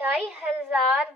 2500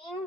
3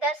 10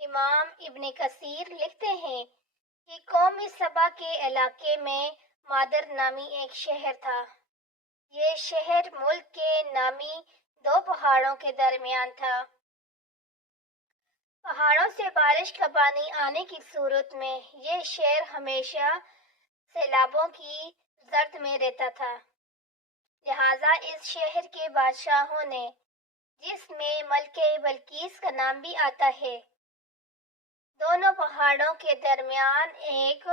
امام ابن کثیر لکھتے ہیں کہ قوم سبا کے علاقے میں مادر نامی ایک شہر تھا۔ یہ شہر ملک کے نامی دو پہاڑوں کے درمیان تھا۔ پہاڑوں سے بارش کا پانی آنے کی صورت میں یہ شہر ہمیشہ سیلابوں کی زرد میں رہتا تھا۔ لہٰذا اس شہر کے بادشاہوں نے، جس میں ملکہ بلقیس کا نام بھی آتا ہے، دونوں پہاڑوں کے درمیان ایک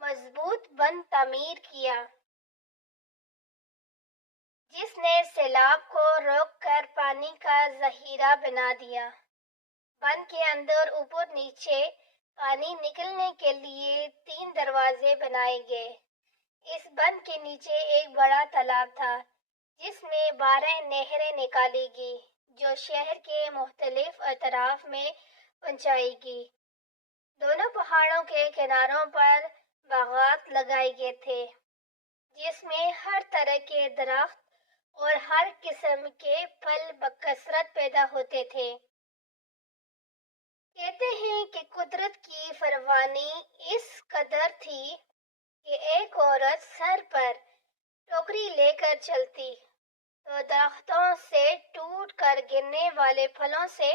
مضبوط بند تعمیر کیا، جس نے سیلاب کو روک کر پانی کا ذخیرہ بنا دیا۔ بند کے اندر اوپر نیچے پانی نکلنے کے لیے 3 دروازے بنائے گئے۔ اس بند کے نیچے ایک بڑا تالاب تھا، جس میں 12 نہریں نکالی گی، جو شہر کے مختلف اطراف میں پہنچائی گی۔ دونوں پہاڑوں کے کناروں پر باغات لگائے گئے تھے، جس میں ہر طرح کے درخت اور ہر قسم کے پھل بکثرت پیدا ہوتے تھے۔ کہتے ہیں کہ قدرت کی فراوانی اس قدر تھی کہ ایک عورت سر پر ٹوکری لے کر چلتی تو درختوں سے ٹوٹ کر گرنے والے پھلوں سے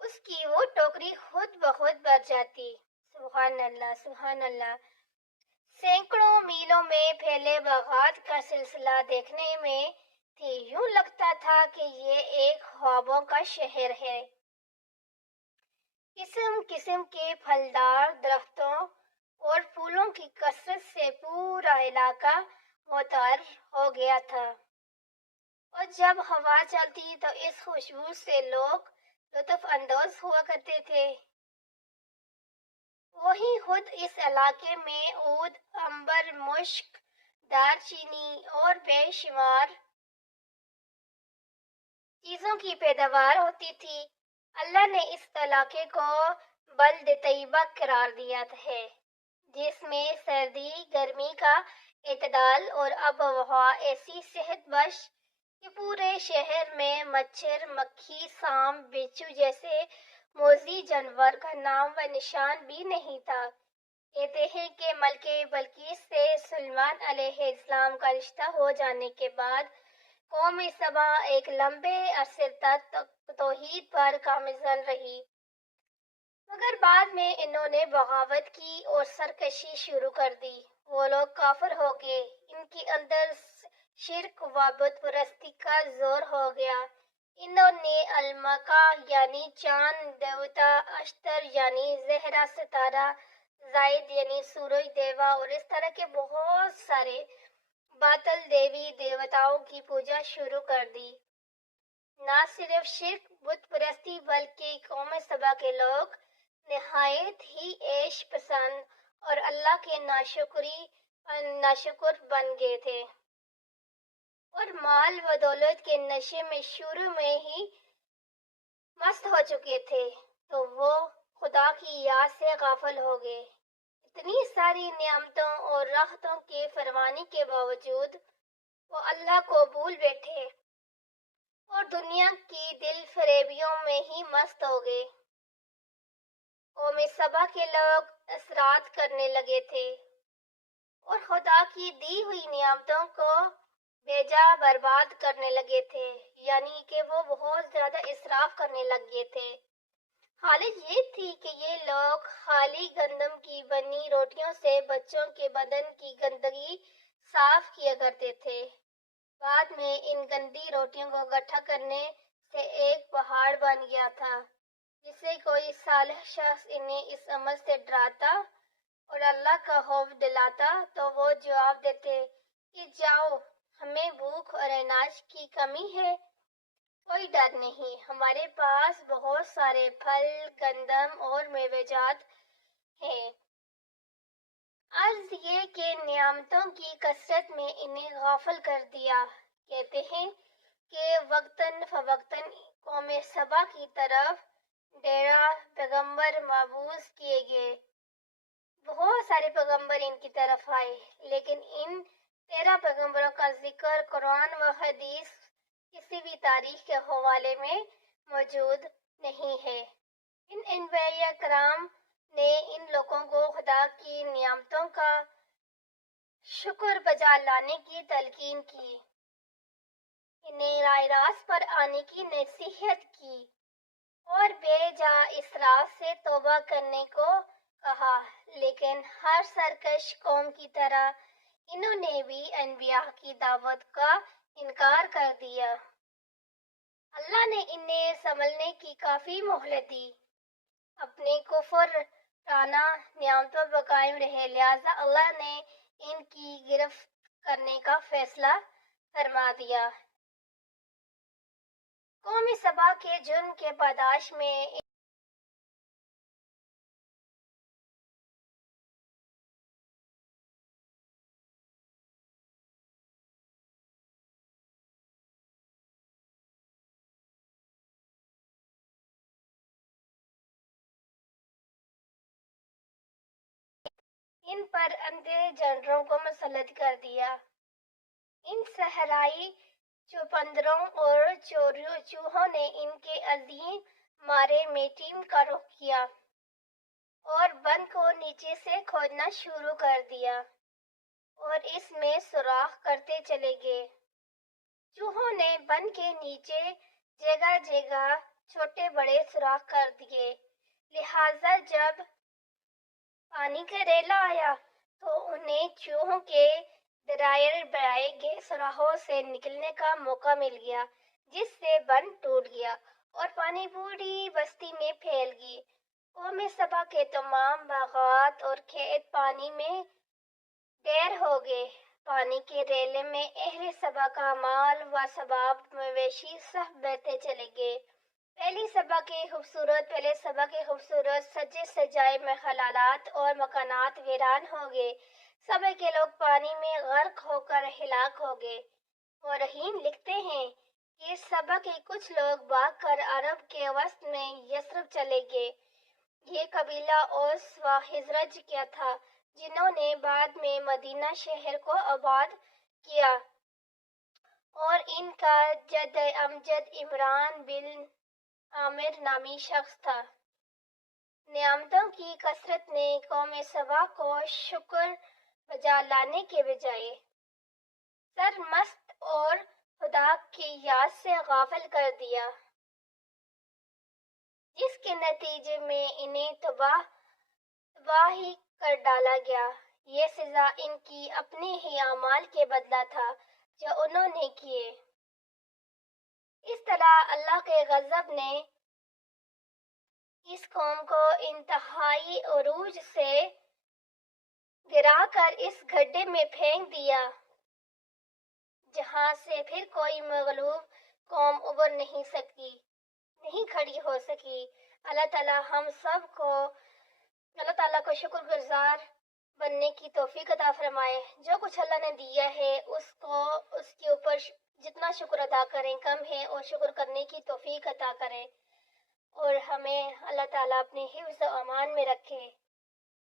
اس کی وہ ٹوکری خود بخود بھر جاتی۔ سبحان اللہ، سبحان اللہ۔ سینکڑوں میلوں میں پھیلے باغات کا سلسلہ دیکھنے میں تھی یوں لگتا تھا کہ یہ ایک خوابوں کا شہر ہے۔ قسم قسم کے پھلدار درختوں اور پھولوں کی کثرت سے پورا علاقہ معطر ہو گیا تھا، اور جب ہوا چلتی تو اس خوشبو سے لوگ لطف اندوز ہوا کرتے تھے۔ وہی خود اس علاقے میں عود، عنبر، مشک، دار چینی اور بے شمار چیزوں کی پیداوار ہوتی تھی۔ اللہ نے اس علاقے کو بلد طیبہ قرار دیا ہے، جس میں سردی گرمی کا اعتدال اور آب و ہوا ایسی صحت بخش کہ پورے شہر میں مچھر، مکھی، سانپ، بچھو جیسے موذی جانور کا نام و نشان بھی نہیں تھا۔ کہتے ہیں کہ ملکہ بلقیس سے سلیمان علیہ السلام کا رشتہ ہو جانے کے بعد قوم سبا ایک لمبے عرصے تک توحید پر گامزن رہی، مگر بعد میں انہوں نے بغاوت کی اور سرکشی شروع کر دی۔ وہ لوگ کافر ہو گئے، ان کے اندر شرک و بت پرستی کا زور ہو گیا۔ انہوں نے المکا یعنی چاند دیوتا، اشتر یعنی زہرا ستارہ، زائد یعنی سورج دیوا اور اس طرح کے بہت سارے باطل دیوی دیوتاؤں کی پوجا شروع کر دی۔ نہ صرف شرک بت پرستی بلکہ قوم سبا کے لوگ نہایت ہی عیش پسند اور اللہ کے ناشکر بن گئے تھے، اور مال و دولت کے نشے میں شروع میں ہی مست ہو چکے تھے، تو وہ خدا کی یاد سے غافل ہو گئے۔ اتنی ساری نعمتوں اور راحتوں کے فراوانی کے باوجود وہ اللہ کو بھول بیٹھے اور دنیا کی دل فریبیوں میں ہی مست ہو گئے۔ قوم سبا کے لوگ اثرات کرنے لگے تھے اور خدا کی دی ہوئی نعمتوں کو بیجا برباد کرنے لگے تھے، یعنی کہ وہ بہت زیادہ اسراف کرنے لگے تھے۔ حالت یہ تھی کہ یہ لوگ خالی گندم کی بنی روٹیوں سے بچوں کے بدن کی گندگی صاف کیا کرتے تھے۔ بعد میں ان گندی روٹیوں کو اکٹھا کرنے سے ایک پہاڑ بن گیا تھا، جس سے کوئی صالح شخص انہیں اس عمل سے ڈراتا اور اللہ کا خوف دلاتا تو وہ جواب دیتے کہ جاؤ، ہمیں بھوک اور اناج کی کمی ہے، کوئی ڈر نہیں، ہمارے پاس بہت سارے پھل، گندم اور میوہ جات ہیں۔ عرض یہ کہ نعمتوں کی کثرت میں انہیں غافل کر دیا۔ کہتے ہیں کہ وقتاً فوقتاً قوم سبا کی طرف 13 پیغمبر مبعوث کیے گئے۔ بہت سارے پیغمبر ان کی طرف آئے، لیکن ان 13 پیغمبروں کا ذکر قرآن و حدیث کسی بھی تاریخ کے حوالے میں موجود نہیں ہے۔ ان انبیاء کرام نے ان لوگوں کو خدا کی نعمتوں کا شکر بجا لانے کی تلقین کی، انہیں راہ راست پر آنے کی نصیحت کی اور بے جا اسراف سے توبہ کرنے کو کہا، لیکن ہر سرکش قوم کی طرح انہوں نے بھی انبیاء کی دعوت کا انکار کر دیا۔ اللہ نے انہیں سنبھلنے کی کافی مہلت دی، اپنے کفرانہ نعمتوں پر قائم رہے، لہٰذا اللہ نے ان کی گرفت کرنے کا فیصلہ فرما دیا۔ قوم سبا کے جرم کے پاداش میں ان پر اندھے جانوروں کو مسلط کر دیا۔ ان صحرائی چوپندروں اور چوہوں نے ان کے عظیم مارے میں ٹیم کا رخ کیا اور بند کو نیچے سے کھودنا شروع کر دیا اور اس میں سوراخ کرتے چلے گئے۔ چوہوں نے بند کے نیچے جگہ جگہ چھوٹے بڑے سوراخ کر دیے، لہٰذا جب پانی کا ریلا آیا تو انہیں چوہوں کے دائرے بنائے گئے سوراخوں سے نکلنے کا موقع مل گیا، جس سے بند ٹوٹ گیا اور پانی پوری بستی میں پھیل گئی۔ قوم سبا کے تمام باغات اور کھیت پانی میں غرق ہو گئے۔ پانی کے ریلے میں اہل سبا کا مال و اسباب مویشی سب بہتے چلے گئے۔ پہلے سبا کے خوبصورت سجے سجائے محلات اور مکانات ویران ہو گئے۔ سبا کے لوگ پانی میں غرق ہو کر ہلاک ہو گئے۔ مورخین لکھتے ہیں کہ سبا کے کچھ لوگ بھاگ کر عرب کے وسط میں یثرب چلے گئے۔ یہ قبیلہ اوس و خزرج کا تھا، جنہوں نے بعد میں مدینہ شہر کو آباد کیا، اور ان کا جد امجد عمران بن عامر نامی شخص تھا۔ نعمتوں کی کثرت نے قوم سبا کو شکر بجا لانے کے بجائے سرمست اور خدا کی یاد سے غافل کر دیا، جس کے نتیجے میں انہیں تباہ ہی کر ڈالا گیا۔ یہ سزا ان کی اپنے ہی اعمال کے بدلہ تھا جو انہوں نے کیے۔ اس طرح اللہ کے غضب نے اس قوم کو انتہائی عروج سے گرا کر اس گڈھے میں پھینک دیا جہاں سے پھر کوئی مغلوب قوم ابھر نہیں کھڑی ہو سکی۔ اللہ تعالیٰ ہم سب کو اللہ تعالیٰ کو شکر گزار بننے کی توفیق عطا فرمائے۔ جو کچھ اللہ نے دیا ہے اس کے اوپر جتنا شکر ادا کریں کم ہے، اور شکر کرنے کی توفیق عطا کرے، اور ہمیں اللہ تعالیٰ اپنے حفظ و امان میں رکھے۔